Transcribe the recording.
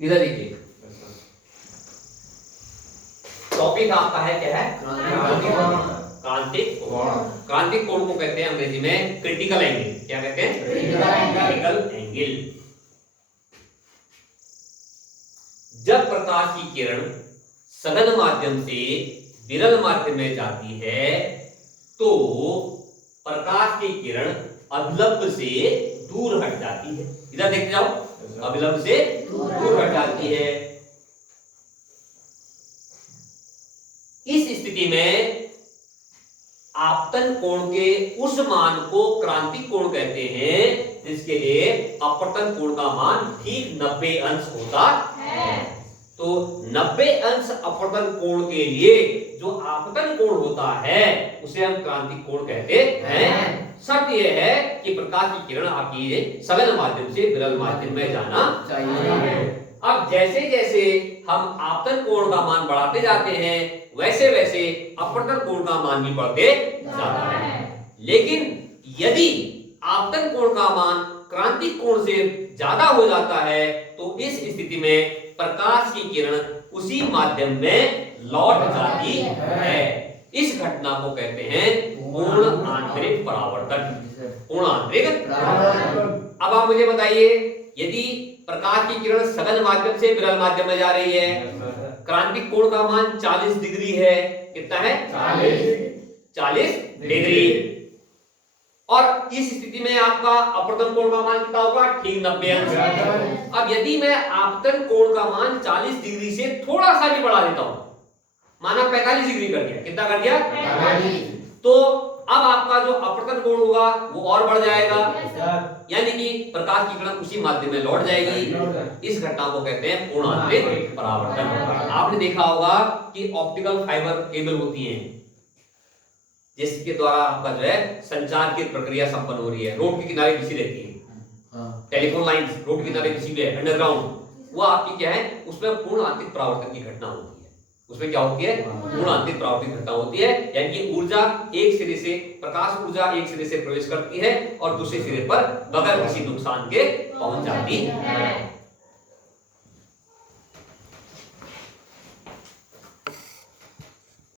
इधर देखिए, टॉपिक आपका है क्या है? क्रांतिक कोण। क्रांतिक कोण को कहते हैं अंग्रेजी में क्रिटिकल एंगल। क्या कहते हैं? Critical angle. जब प्रकाश की किरण सघन माध्यम से विरल माध्यम में जाती है तो प्रकाश की किरण अभिलंब से दूर हट जाती है। इधर देख जाओ, अभिलंब से दूर हट जाती है। इस स्थिति में आपतन कोण के उस मान को क्रांतिक कोण कहते हैं जिसके लिए अपवर्तन कोण का मान ठीक 90 अंश होता है। तो 90 अंश अपवर्तन कोण के लिए जो आपतन कोण होता है उसे हम क्रांतिक कोण कहते हैं। शर्त यह है कि प्रकाश की किरण आपकी सघन माध्यम से विरल माध्यम में जाना चाहिए। अब जैसे जैसे हम आपतन कोण का मान बढ़ाते जाते हैं वैसे वैसे अपवर्तन कोण का मान भी बढ़ते जाता है। लेकिन यदि आपतन कोण का मान क्रांतिक कोण से ज्यादा हो जाता है तो इस स्थिति में प्रकाश की किरण उसी माध्यम में लौट जाती है। इस घटना को कहते हैं पूर्ण आंतरिक परावर्तन। पूर्ण आंतरिक परावर्तन। अब आप मुझे बताइए, यदि प्रकाश की किरण सघन माध्यम से विरल माध्यम में जा रही है, क्रांतिक कोण का मान 40 डिग्री है। कितना है? 40 डिग्री। और इस स्थिति में आपका अपवर्तन कोण का मान कितना होगा? ठीक 90 अंश। अब यदि मैं आपतन कोण का मान 40 डिग्री से थोड़ा सा भी बढ़ा देता हूं, माना 45 डिग्री कर दिया, कितना कर दिया? 45। तो अब आपका जो अपवर्तन कोण होगा वो और बढ़ जाएगा, यानी कि प्रकाश की किरण उसी माध्यम में लौट जाएगी। इस घटना को कहते हैं पूर्ण आंतरिक परावर्तन। आपने देखा होगा कि ऑप्टिकल फाइबर केबल होती हैं जिसके द्वारा आपका जो है संचार की प्रक्रिया संपन्न हो रही है, रोड के किनारे बिछी रहती है। टेलीफोन लाइंस रोड के किनारे बिछी हुई है, अंडरग्राउंड, वो आपकी क्या है, उसमें पूर्ण आंतरिक परावर्तन की घटना होती है। उसमें क्या होती है? पूर्ण आंतरिक परावर्तन की घटना होती है, यानी कि ऊर्जा एक सिरे से, प्रकाश ऊर्जा एक सिरे से प्रवेश करती है और दूसरे सिरे पर बगैर किसी नुकसान के पहुंच जाती है।